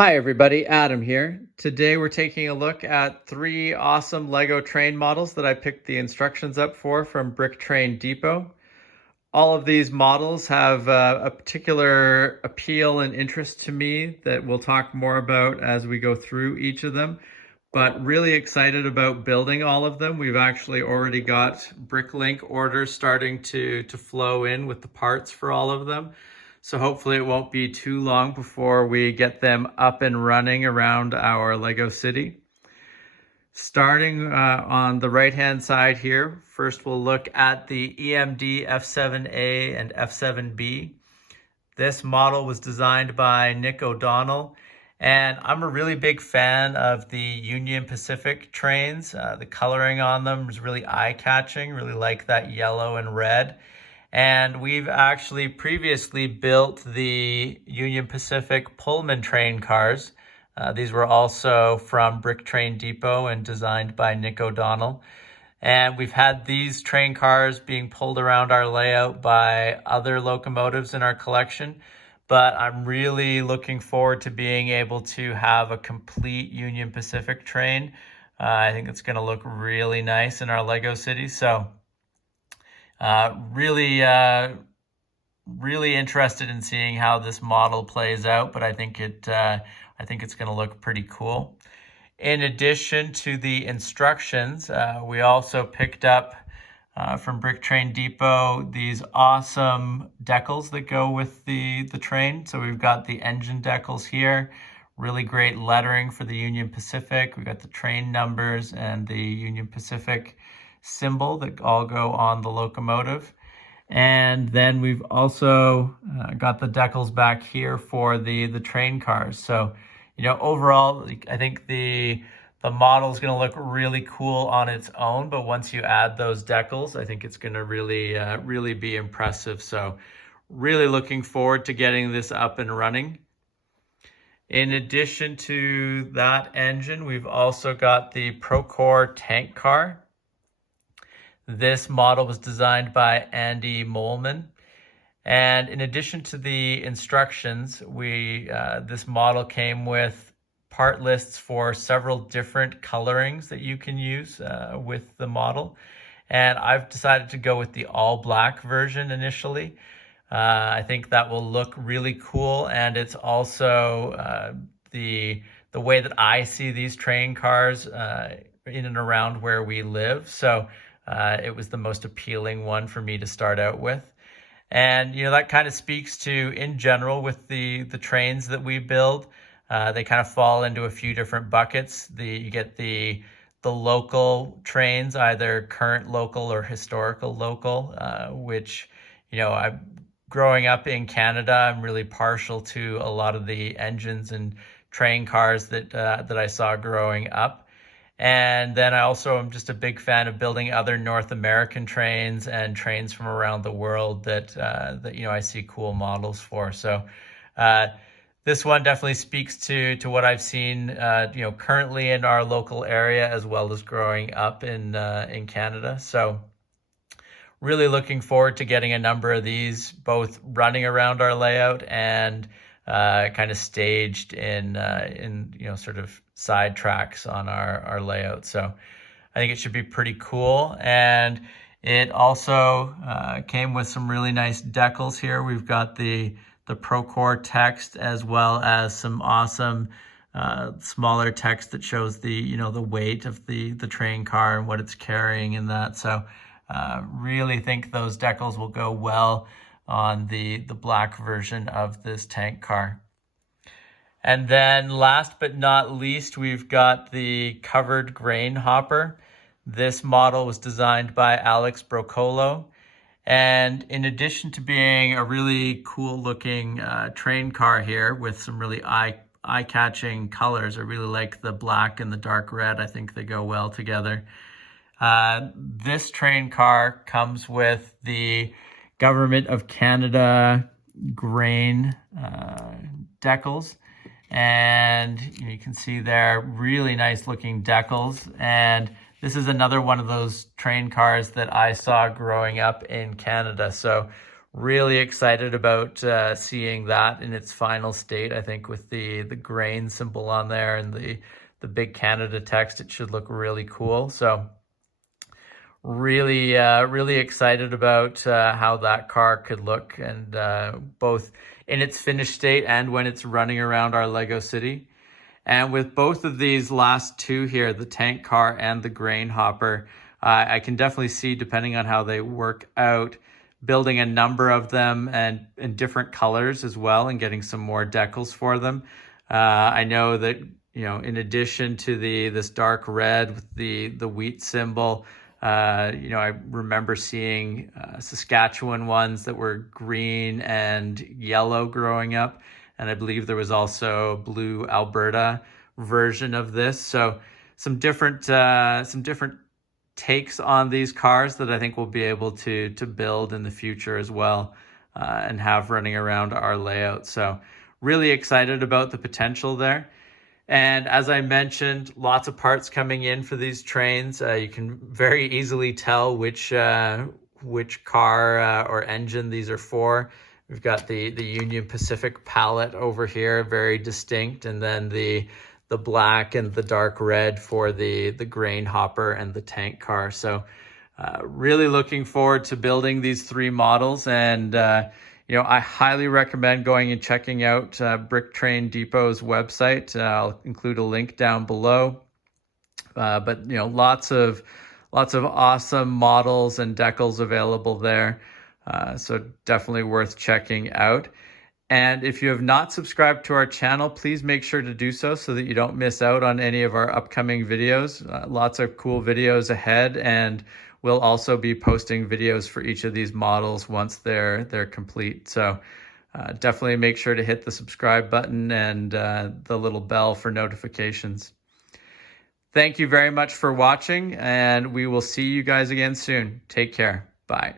Hi everybody, Adam here. Today we're taking a look at three awesome Lego train models that I picked the instructions up for from Brick Train Depot. All of these models have a particular appeal and interest to me that we'll talk more about as we go through each of them, but really excited about building all of them. We've actually already got Bricklink orders starting to flow in with the parts for all of them. So hopefully it won't be too long before we get them up and running around our Lego city. Starting on the right-hand side here, first we'll look at the EMD F7A and F7B. This model was designed by Nick O'Donnell, and I'm a really big fan of the Union Pacific trains. The coloring on them is really eye-catching, really like that yellow and red. And we've actually previously built the Union Pacific Pullman train cars. These were also from Brick Train Depot and designed by Nick O'Donnell. And we've had these train cars being pulled around our layout by other locomotives in our collection. But I'm really looking forward to being able to have a complete Union Pacific train. I think it's going to look really nice in our Lego city. So really interested in seeing how this model plays out, but I think it's going to look pretty cool. In addition to the instructions, we also picked up from Brick Train Depot these awesome decals that go with the train. So we've got the engine decals here, really great lettering for the Union Pacific. We've got the train numbers and the Union Pacific symbol that all go on the locomotive. And then we've also got the decals back here for the train cars. So, overall, I think the model is going to look really cool on its own, but once you add those decals, I think it's going to really be impressive. So really looking forward to getting this up and running. In addition to that engine, we've also got the Procore Tank Car. This model was designed by Andy Molman. And in addition to the instructions, this model came with part lists for several different colorings that you can use with the model. And I've decided to go with the all black version initially. I think that will look really cool, and it's also the way that I see these train cars in and around where we live. So it was the most appealing one for me to start out with. And, that kind of speaks to, in general, with the trains that we build, they kind of fall into a few different buckets. You get the local trains, either current local or historical local, which, growing up in Canada, I'm really partial to a lot of the engines and train cars that I saw growing up. And then I also am just a big fan of building other North American trains and trains from around the world that I see cool models for. So this one definitely speaks to what I've seen currently in our local area, as well as growing up in Canada. So really looking forward to getting a number of these both running around our layout and kind of staged in sort of side tracks on our layout. So I think it should be pretty cool. And it also came with some really nice decals here. We've got the Procore text, as well as some awesome smaller text that shows the weight of the train car and what it's carrying and that. So really think those decals will go well on the black version of this tank car. And then last but not least, we've got the covered grain hopper. This model was designed by Alex Brocolo. And in addition to being a really cool looking train car here with some really eye-catching colors, I really like the black and the dark red. I think they go well together. This train car comes with the Government of Canada grain decals, and you can see there really nice looking decals. And this is another one of those train cars that I saw growing up in Canada. So Really excited about seeing that in its final state. I think with the grain symbol on there and the big Canada text, it should look really cool. So really excited about how that car could look, and both in its finished state and when it's running around our Lego city. And with both of these last two here, the tank car and the grain hopper, I can definitely see, depending on how they work out, building a number of them and in different colors as well, and getting some more decals for them. I know that, in addition to this dark red with the wheat symbol, I remember seeing Saskatchewan ones that were green and yellow growing up. And I believe there was also a blue Alberta version of this. So some different takes on these cars that I think we'll be able to build in the future as well, and have running around our layout. So really excited about the potential there. And as I mentioned, lots of parts coming in for these trains. You can very easily tell which car or engine these are for. We've got the Union Pacific palette over here, very distinct, and then the black and the dark red for the grain hopper and the tank car. So really looking forward to building these three models, and I highly recommend going and checking out Brick Train Depot's website. I'll include a link down below. But lots of awesome models and decals available there. So definitely worth checking out. And if you have not subscribed to our channel, please make sure to do so that you don't miss out on any of our upcoming videos. Lots of cool videos ahead, and we'll also be posting videos for each of these models once they're complete. So definitely make sure to hit the subscribe button and the little bell for notifications. Thank you very much for watching, and we will see you guys again soon. Take care. Bye.